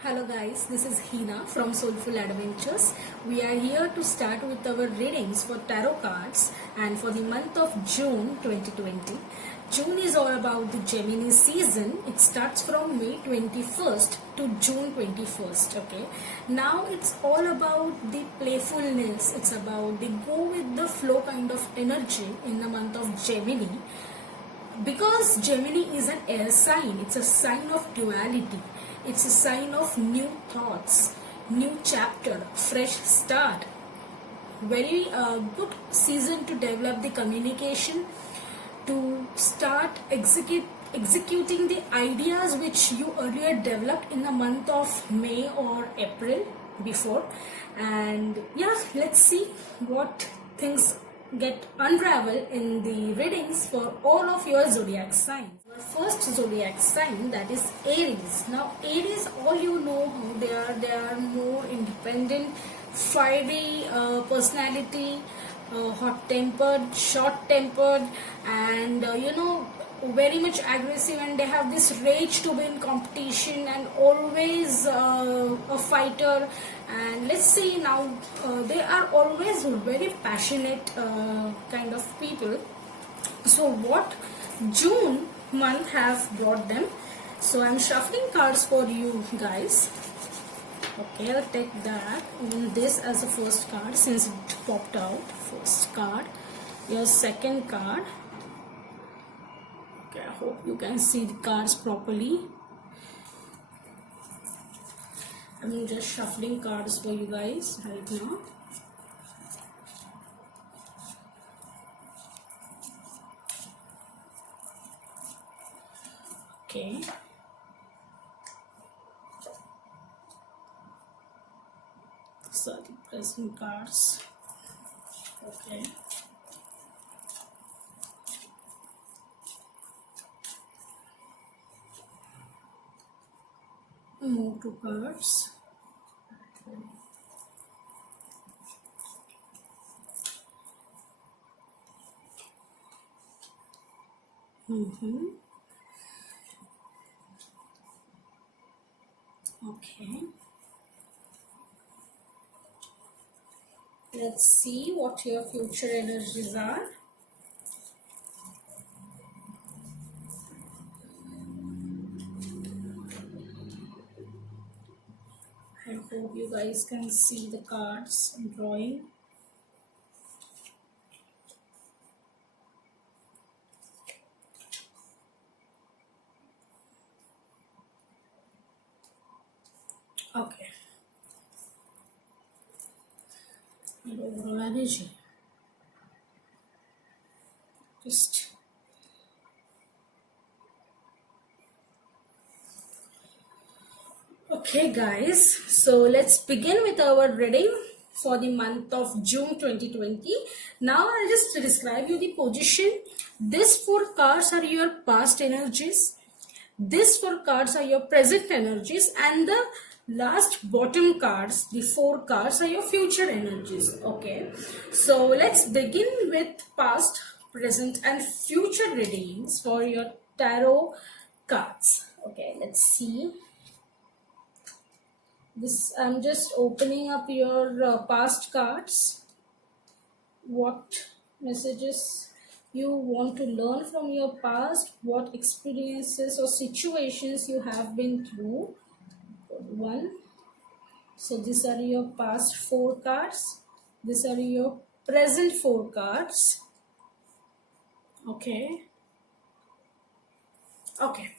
Hello guys, this is Hina from Soulful Adventures. We are here to start with our readings for tarot cards and for the month of June 2020. June is all about the Gemini season. It starts from May 21st to June 21st. Okay. Now it's all about the playfulness. It's about the go with the flow kind of energy in the month of Gemini. Because Gemini is an air sign, it's a sign of duality, it's a sign of new thoughts, new chapter, fresh start. Very good season to develop the communication, to start executing the ideas which you earlier developed in the month of May or April before. And yeah, let's see what things get unravel in the readings for all of your zodiac signs. Our first zodiac sign, that is Aries. Now Aries, all you know who they are more independent, fiery personality, hot tempered, short tempered, and very much aggressive, and they have this rage to win competition and always a fighter. And let's see now, they are always very passionate kind of people. So what June month have brought them? So I'm shuffling cards for you guys. Okay, I'll take that, this as the first card since it popped out. First card, your second card. Okay, I hope you can see the cards properly. I'm just shuffling cards for you guys right now. Okay. So the present cards. Okay. Move to cards. Okay. Let's see what your future energies are. I hope you guys can see the cards I'm drawing. Okay. And overall energy. Just okay guys, so let's begin with our reading for the month of June 2020. Now I'll just describe you the position. These four cards are your past energies. These four cards are your present energies, and the last bottom cards, the four cards, are your future energies. Okay, so let's begin with past, present, and future readings for your tarot cards. Okay, let's see. This I'm just opening up your past cards. What messages you want to learn from your past, what experiences or situations you have been through. One. So these are your past four cards. These are your present four cards. Okay. Okay.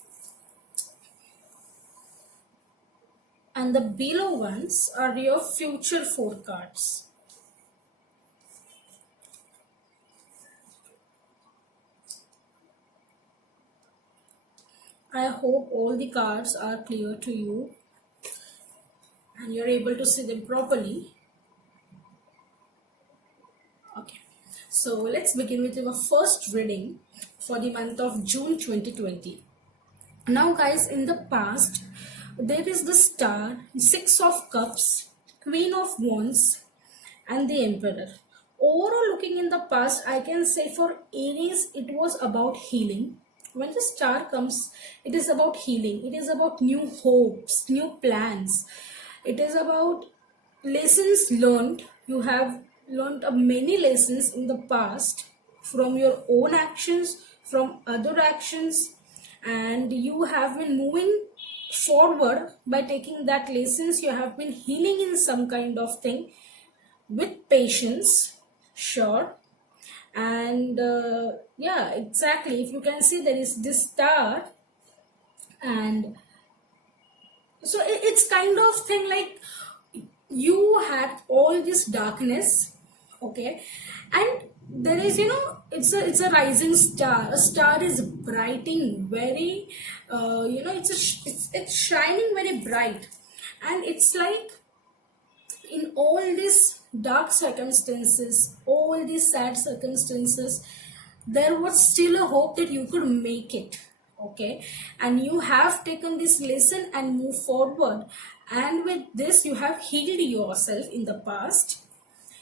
And the below ones are your future four cards. I hope all the cards are clear to you and you're able to see them properly. Okay, so let's begin with our first reading for the month of June 2020. Now guys, in the past, there is the Star, Six of Cups, Queen of Wands, and the Emperor. Overall, looking in the past, I can say for Aries, it was about healing. When the star comes, it is about healing, it is about new hopes, new plans, it is about lessons learned. You have learned many lessons in the past from your own actions, from other actions, and you have been moving forward by taking that lessons. You have been healing in some kind of thing with patience, sure. And yeah, exactly, if you can see, there is this star, and so it's kind of thing like you had all this darkness, okay, and there is, it's a rising star. A star is brighting very, it's shining very bright, and it's like in all these dark circumstances, all these sad circumstances, there was still a hope that you could make it. Okay, and you have taken this lesson and move forward, and with this you have healed yourself in the past.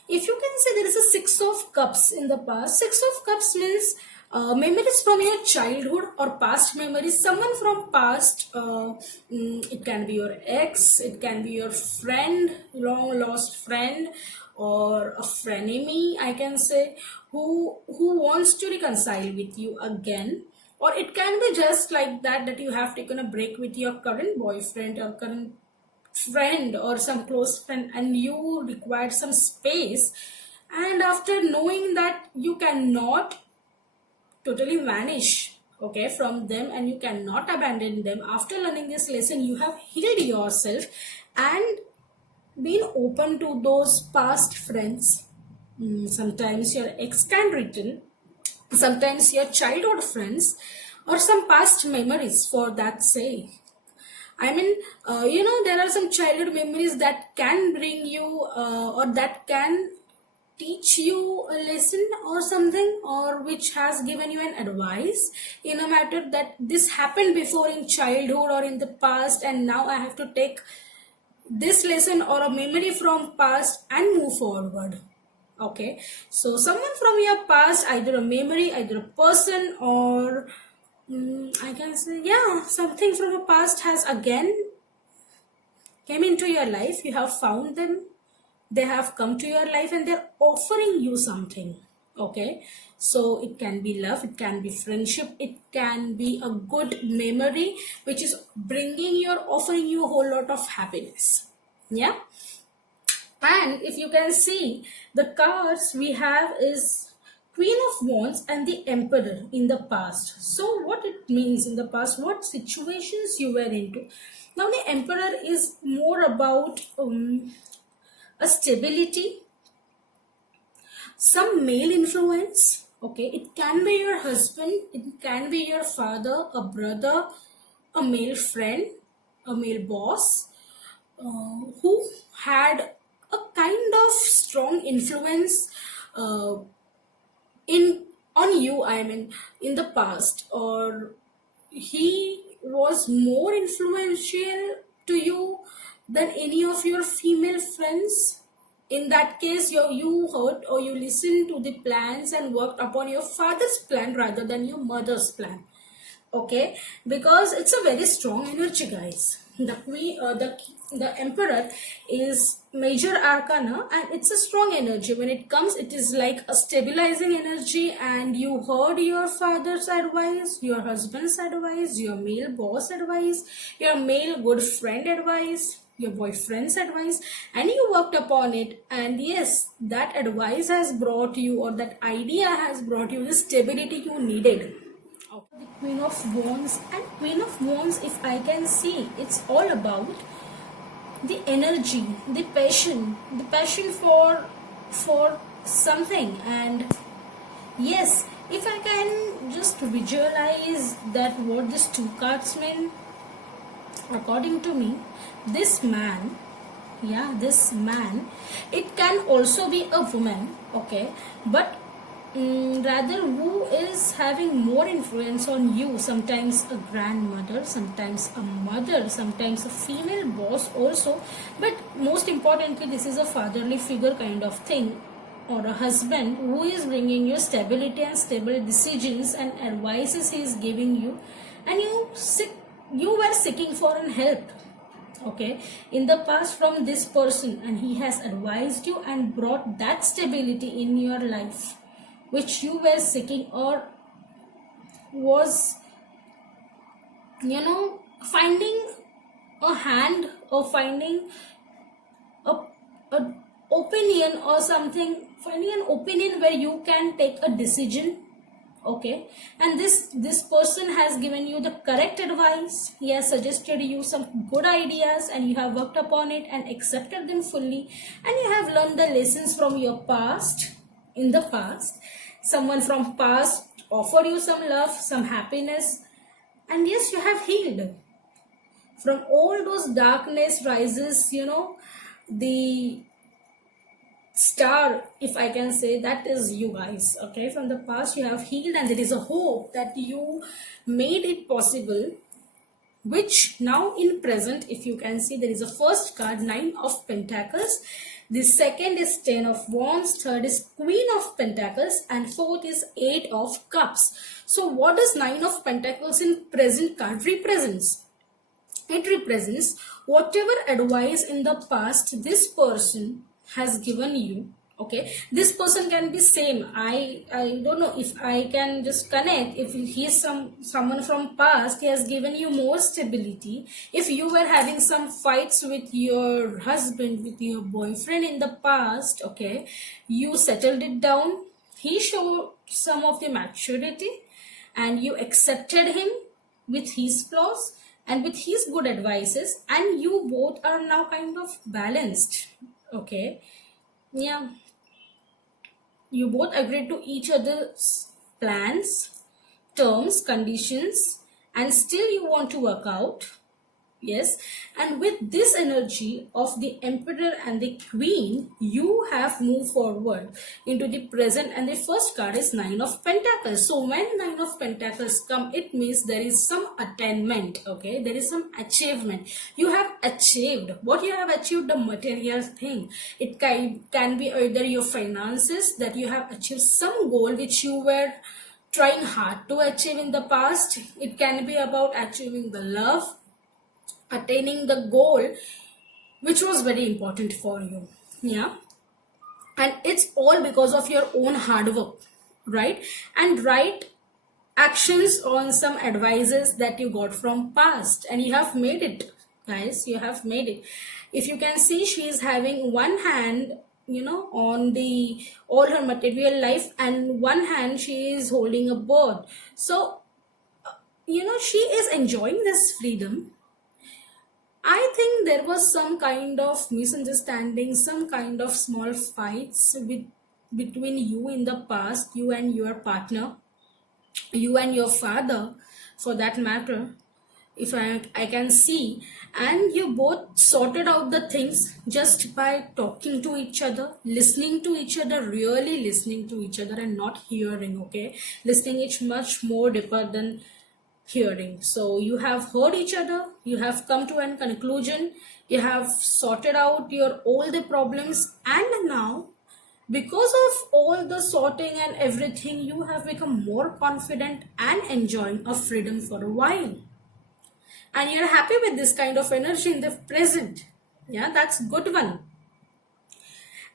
If you can say, there is a six of cups in the past. Six of cups means memories from your childhood or past memories, someone from past, it can be your ex, it can be your friend, long lost friend, or a frenemy, I can say, who wants to reconcile with you again. Or it can be just like that you have taken a break with your current boyfriend or current friend or some close friend, and you required some space, and after knowing that you cannot totally vanish, okay, from them, and you cannot abandon them, after learning this lesson you have healed yourself and been open to those past friends. Sometimes your ex can return, sometimes your childhood friends, or some past memories for that sake. I mean, there are some childhood memories that can bring you, or that can teach you a lesson or something, or which has given you an advice in a matter that this happened before in childhood or in the past, and now I have to take this lesson or a memory from past and move forward. Okay, so someone from your past, either a memory, either a person, or I can say, yeah, something from the past has again came into your life. You have found them, they have come to your life, and they're offering you something. Okay, so it can be love, it can be friendship, it can be a good memory which is bringing you or offering you a whole lot of happiness. Yeah, and if you can see, the cards we have is Queen of Wands and the Emperor in the past. So what it means in the past, what situations you were into. Now the Emperor is more about a stability, some male influence. Okay, it can be your husband, it can be your father, a brother, a male friend, a male boss, who had a kind of strong influence in on you, I mean, in the past, or he was more influential to you than any of your female friends. In that case, you heard or you listened to the plans and worked upon your father's plan rather than your mother's plan. Okay, because it's a very strong energy, guys. The queen, the emperor is major arcana, and it's a strong energy. When it comes, it is like a stabilizing energy, and you heard your father's advice, your husband's advice, your male boss advice, your male good friend advice, your boyfriend's advice, and you worked upon it. And yes, that advice has brought you, or that idea has brought you the stability you needed. The Queen of Wands, and Queen of Wands, if I can see, it's all about the energy, the passion for something. And yes, if I can just visualize that what these two cards mean, according to me, this man, yeah, this man, it can also be a woman, okay, but rather who is having more influence on you, sometimes a grandmother, sometimes a mother, sometimes a female boss also, but most importantly this is a fatherly figure kind of thing. or a husband who is bringing you stability and stable decisions and advices he is giving you, and you were seeking for an help, okay, in the past from this person, and he has advised you and brought that stability in your life which you were seeking, or was, finding a hand, or finding a opinion or something, finding an opinion where you can take a decision, okay, and this person has given you the correct advice. He has suggested you some good ideas, and you have worked upon it and accepted them fully, and you have learned the lessons from your past. In the past, someone from past offered you some love, some happiness, and yes, you have healed from all those darkness. Rises, the star, if I can say, that is you guys, okay. From the past you have healed, and there is a hope that you made it possible, which now in present, if you can see, there is a first card, 9 of Pentacles, the second is 10 of Wands, third is Queen of Pentacles, and fourth is 8 of Cups. So what does 9 of Pentacles in present card represents? It represents whatever advice in the past this person has given you, okay. This person can be same, I don't know if I can just connect, if he is someone from past, he has given you more stability. If you were having some fights with your husband, with your boyfriend in the past, okay, you settled it down. He showed some of the maturity, and you accepted him with his flaws and with his good advices, and you both are now kind of balanced, okay. Yeah, you both agreed to each other's plans, terms, conditions, and still you want to work out. Yes, and with this energy of the Emperor and the Queen, you have moved forward into the present, and the first card is 9 of Pentacles. So when 9 of Pentacles come, it means there is some attainment, okay, there is some achievement. You have achieved what you have achieved, the material thing. It can be either your finances, that you have achieved some goal which you were trying hard to achieve in the past. It can be about achieving the love, attaining the goal which was very important for you, yeah, and it's all because of your own hard work, right, and right actions on some advices that you got from past, and you have made it, guys, you have made it. If you can see, she is having one hand, on the all her material life, and one hand she is holding a bird. So she is enjoying this freedom. I think there was some kind of misunderstanding, some kind of small fights between you in the past, you and your partner, you and your father, for that matter, if I can see, and you both sorted out the things just by talking to each other, listening to each other, really listening to each other, and not hearing, okay. Listening is much more deeper than hearing. So you have heard each other, you have come to a conclusion, you have sorted out your all the problems, and now because of all the sorting and everything, you have become more confident and enjoying a freedom for a while, and you're happy with this kind of energy in the present. Yeah, that's good one.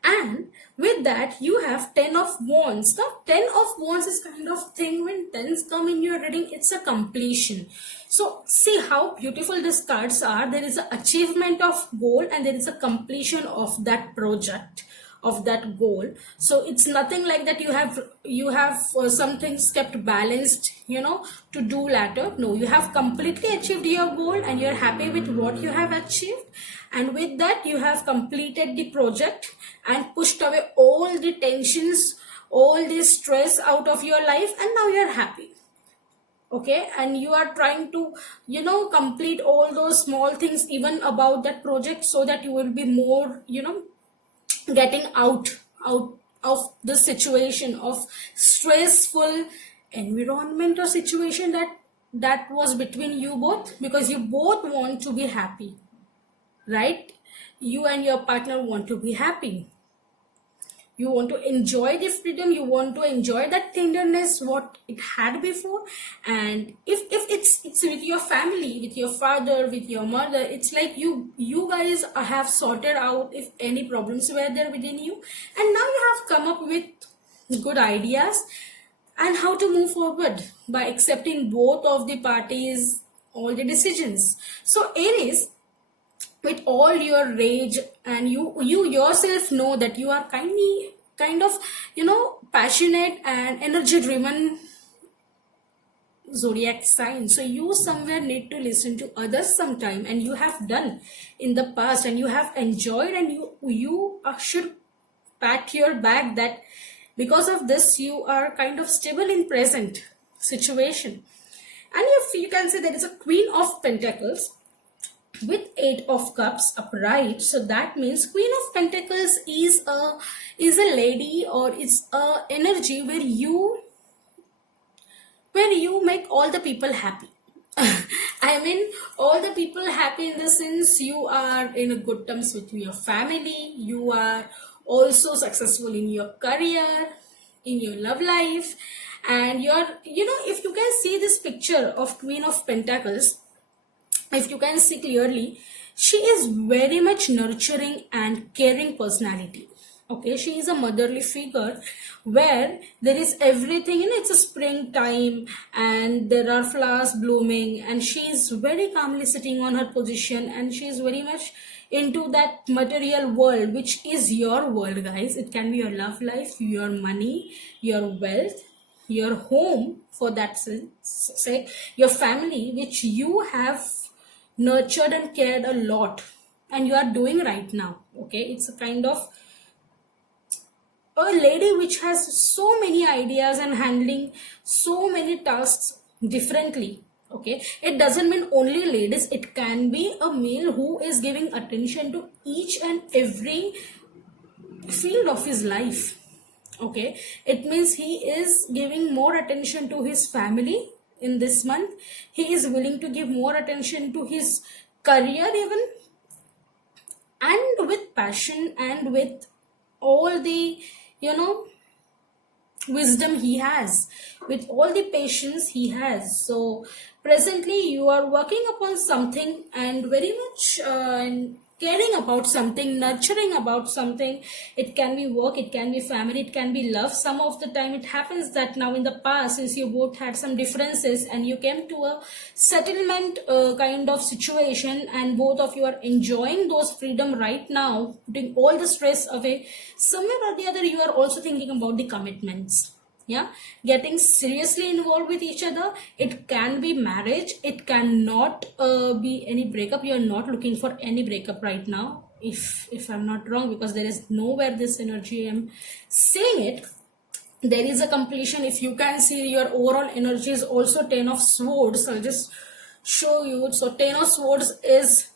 And with that, you have 10 of Wands. Now 10 of Wands is kind of thing, when 10s come in your reading, it's a completion. So see how beautiful these cards are. There is an achievement of goal, and there is a completion of that project, of that goal. So it's nothing like that you have some things kept balanced, to do later. No, you have completely achieved your goal, and you're happy with what you have achieved, and with that you have completed the project and pushed away all the tensions, all the stress out of your life, and now you're happy, okay. And you are trying to complete all those small things even about that project, so that you will be more getting out of the situation of stressful environment or situation that was between you both, because you both want to be happy, right? You and your partner want to be happy. you want to enjoy the freedom, you want to enjoy that tenderness what it had before. And if it's with your family, with your father, with your mother, it's like you guys have sorted out if any problems were there within you, and now you have come up with good ideas and how to move forward by accepting both of the parties all the decisions. So Aries, with all your rage, and you yourself know that you are kind of passionate and energy driven zodiac sign, so you somewhere need to listen to others sometime, and you have done in the past and you have enjoyed, and you should pat your back that because of this you are kind of stable in present situation. And if you can say there is a Queen of Pentacles with Eight of Cups upright, so that means Queen of Pentacles is a lady, or it's a energy where you make all the people happy. I mean, all the people happy in the sense you are in a good terms with your family, you are also successful in your career, in your love life, and you're, if you can see this picture of Queen of Pentacles, if you can see clearly, she is very much nurturing and caring personality. Okay, she is a motherly figure where there is everything, it's a springtime and there are flowers blooming, and she is very calmly sitting on her position, and she is very much into that material world, which is your world, guys. It can be your love life, your money, your wealth, your home, for that sake, your family, which you have nurtured and cared a lot, and you are doing right now. Okay, it's a kind of a lady which has so many ideas and handling so many tasks differently. Okay, it doesn't mean only ladies, it can be a male who is giving attention to each and every field of his life. Okay, it means he is giving more attention to his family in this month, he is willing to give more attention to his career even, and with passion and with all the wisdom he has, with all the patience he has. So presently you are working upon something, and very much caring about something, nurturing about something. It can be work, it can be family, it can be love. Some of the time it happens that now in the past, since you both had some differences and you came to a settlement kind of situation, and both of you are enjoying those freedom right now, putting all the stress away, somewhere or the other you are also thinking about the commitments. Yeah, getting seriously involved with each other. It can be marriage, it cannot be any breakup. You are not looking for any breakup right now, if I'm not wrong, because there is nowhere this energy I'm saying it. There is a completion. If you can see, your overall energy is also 10 of Swords. I'll just show you. So 10 of Swords is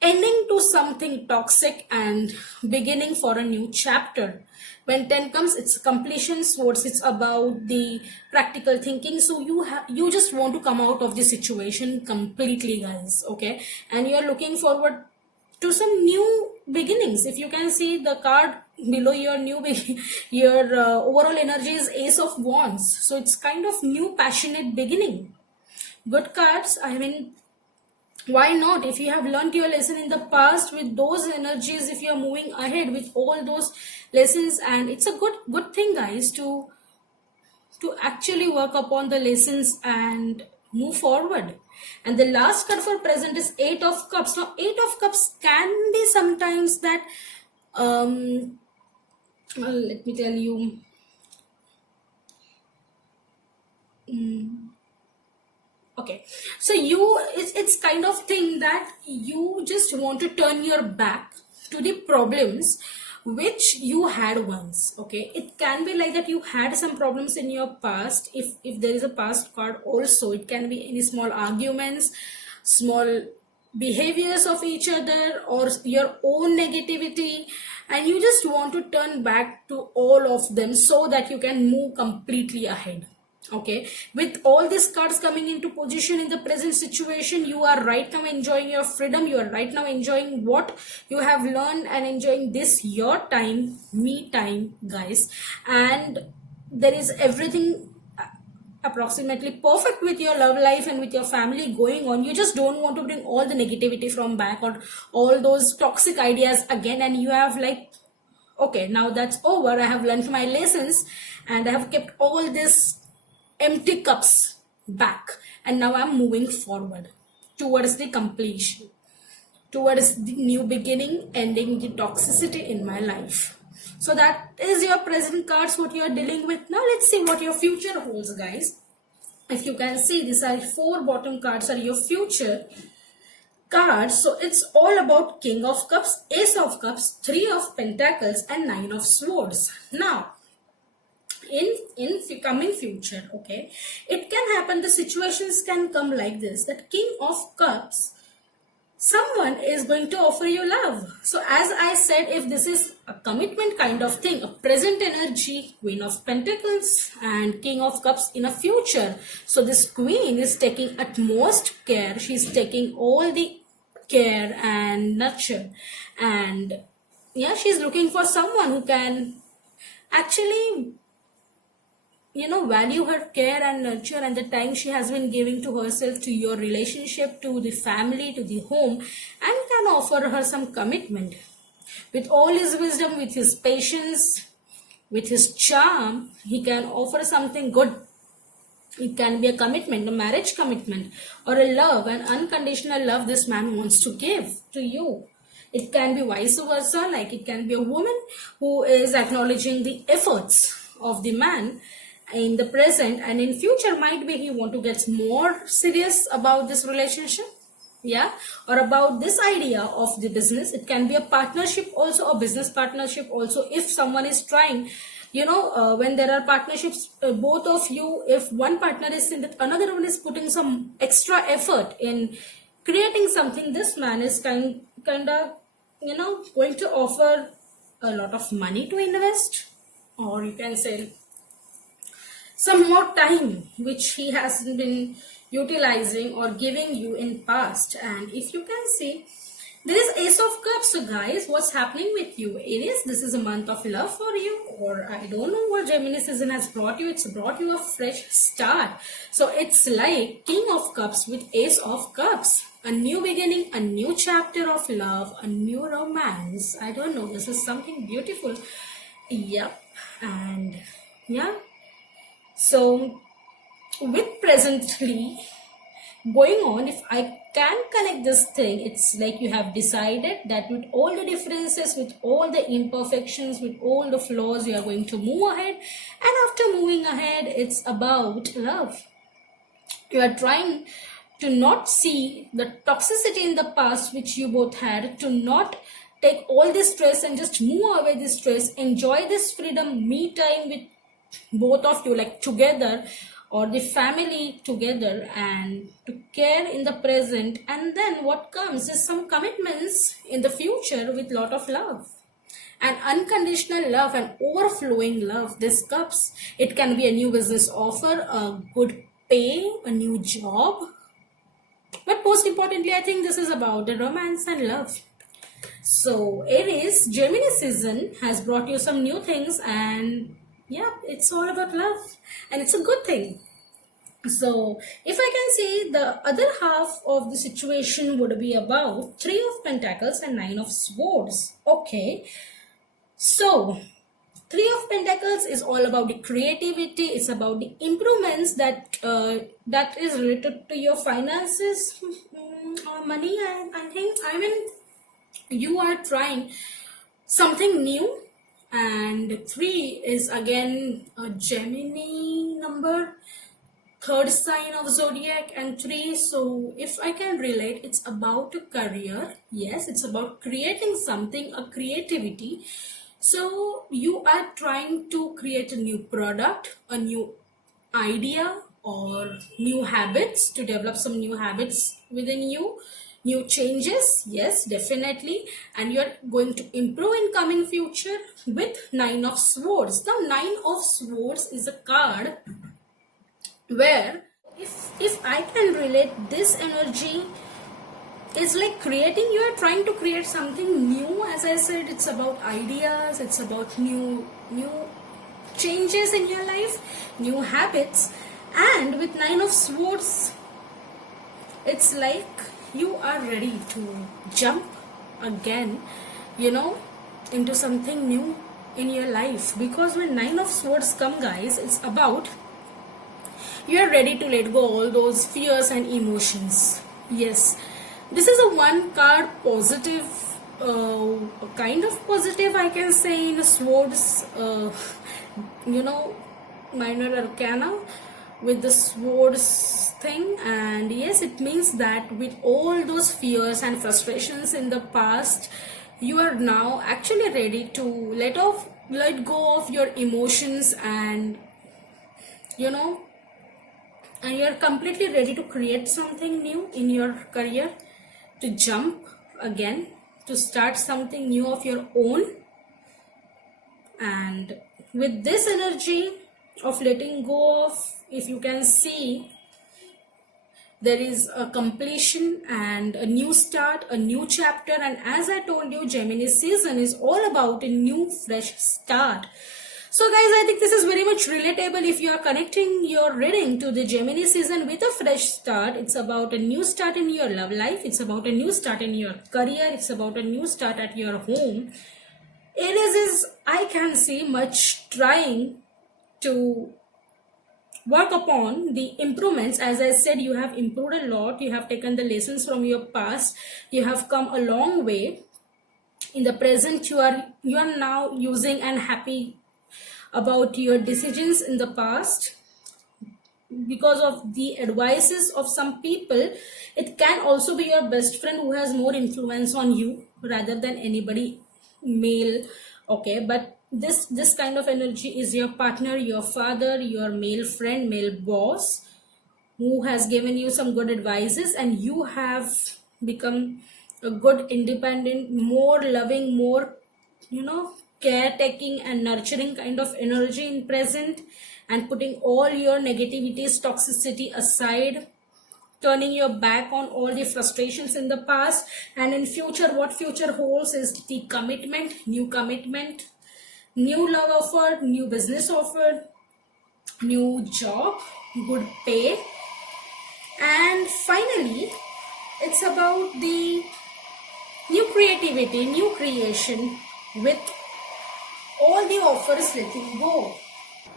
ending to something toxic and beginning for a new chapter. When 10 comes, it's completion. Swords, it's about the practical thinking. So you just want to come out of the situation completely, guys. Okay, and you're looking forward to some new beginnings. If you can see the card below your your overall energy is Ace of Wands. So it's kind of new passionate beginning. Good cards. I mean, why not? If you have learned your lesson in the past with those energies, if you are moving ahead with all those lessons, and it's a good thing, guys, to actually work upon the lessons and move forward. And the last card for present is Eight of Cups. Now 8 of Cups can be sometimes that well, let me tell you, okay, so it's kind of thing that you just want to turn your back to the problems which you had once. Okay, it can be like that you had some problems in your past. If there is a past card also, it can be any small arguments, small behaviors of each other, or your own negativity, and you just want to turn back to all of them so that you can move completely ahead. Okay, with all these cards coming into position in the present situation, you are right now enjoying your freedom, you are right now enjoying what you have learned and enjoying this your time, me time, guys. And there is everything approximately perfect with your love life and with your family going on. You just don't want to bring all the negativity from back or all those toxic ideas again, and you have like, okay, now that's over, I have learned my lessons and I have kept all this empty cups back, and now I'm moving forward towards the completion, towards the new beginning, ending the toxicity in my life. So that is your present cards, what you are dealing with. Now let's see what your future holds, guys. If you can see, these are 4 bottom cards are your future cards. So it's all about King of Cups, Ace of Cups, 3 of Pentacles, and 9 of Swords. Now in coming future, okay, it can happen, the situations can come like this, that King of Cups, someone is going to offer you love. So as I said, if this is a commitment kind of thing, a present energy, Queen of Pentacles and King of Cups in a future, so this queen is taking utmost care, she's taking all the care and nurture, and yeah, she's looking for someone who can actually, you know, value her care and nurture and the time she has been giving to herself, to your relationship, to the family, to the home, and can offer her some commitment. With all his wisdom, with his patience, with his charm, he can offer something good. It can be a commitment, a marriage commitment, or a love, an unconditional love this man wants to give to you. It can be vice versa, like it can be a woman who is acknowledging the efforts of the man in the present, and in future might be he want to get more serious about this relationship, yeah, or about this idea of the business. It can be a partnership also, a business partnership also, if someone is trying, you know, when there are partnerships, both of you, if one partner is in that, another one is putting some extra effort in creating something, this man is kind of, you know, going to offer a lot of money to invest, or you can say some more time which he has been utilizing or giving you in past. And if you can see, there is Ace of Cups. So guys, what's happening with you? It is, this is a month of love for you, or I don't know what Gemini season has brought you. It's brought you a fresh start. So it's like King of Cups with Ace of Cups, a new beginning, a new chapter of love, a new romance. I don't know, this is something beautiful. Yep. And yeah, so with presently going on, if I can connect this thing, it's like you have decided that with all the differences, with all the imperfections, with all the flaws, you are going to move ahead. And after moving ahead, it's about love. You are trying to not see the toxicity in the past which you both had, to not take all this stress and just move away this stress, enjoy this freedom, me time with both of you, like together, or the family together, and to care in the present. And then what comes is some commitments in the future with lot of love and unconditional love and overflowing love. This cups, it can be a new business offer, a good pay, a new job, but most importantly, I think this is about the romance and love. So Aries, Gemini season has brought you some new things, and yeah, it's all about love, and it's a good thing. So if I can say, the other half of the situation would be about 3 of Pentacles and 9 of Swords. Okay, so 3 of Pentacles is all about the creativity. It's about the improvements that that is related to your finances, or money. I think, I mean, you are trying something new. And 3 is again a Gemini number, third sign of zodiac, and 3. So if I can relate, it's about a career. Yes, it's about creating something, a creativity. So you are trying to create a new product, a new idea, or new habits, to develop some new habits within you, new changes. Yes, definitely. And you're going to improve in coming future with 9 of Swords. Now 9 of Swords is a card where if I can relate this energy, it's like creating, you are trying to create something new. As I said, it's about ideas, it's about new changes in your life, new habits. And with Nine of Swords, it's like you are ready to jump again, into something new in your life. Because when Nine of Swords come, guys, it's about you are ready to let go all those fears and emotions. Yes, this is a one card positive, kind of positive, I can say, in a Swords, minor arcana with the Swords thing. And yes, it means that with all those fears and frustrations in the past, you are now actually ready to let go of your emotions, and and you're completely ready to create something new in your career, to jump again, to start something new of your own. And with this energy of letting go of, if you can see, there is a completion and a new start, a new chapter. And as I told you, Gemini season is all about a new fresh start. So guys, I think this is very much relatable if you are connecting your reading to the Gemini season with a fresh start. It's about a new start in your love life. It's about a new start in your career. It's about a new start at your home. Aries is, I can see, much trying to work upon the improvements. As I said, you have improved a lot. You have taken the lessons from your past. You have come a long way. In the present, you are now using and happy about your decisions in the past. Because of the advices of some people, it can also be your best friend who has more influence on you rather than anybody male. Okay, but this kind of energy is your partner, your father, your male friend, male boss, who has given you some good advices, and you have become a good, independent, more loving, more caretaking and nurturing kind of energy in present, and putting all your negativities, toxicity aside, turning your back on all the frustrations in the past. And in future, what future holds is the commitment, new love offer, new business offer, new job, good pay. And finally, it's about the new creativity, new creation, with all the offers letting go.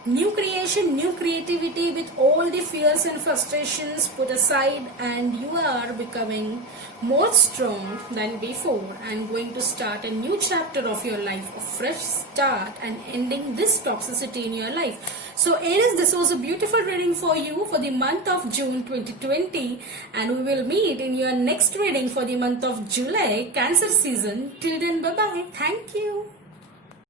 New creation, new creativity, with all the fears and frustrations put aside, and you are becoming more strong than before and going to start a new chapter of your life, a fresh start, and ending this toxicity in your life. So Aries, this was a beautiful reading for you for the month of June 2020, and we will meet in your next reading for the month of July, Cancer season. Till then, bye bye. Thank you.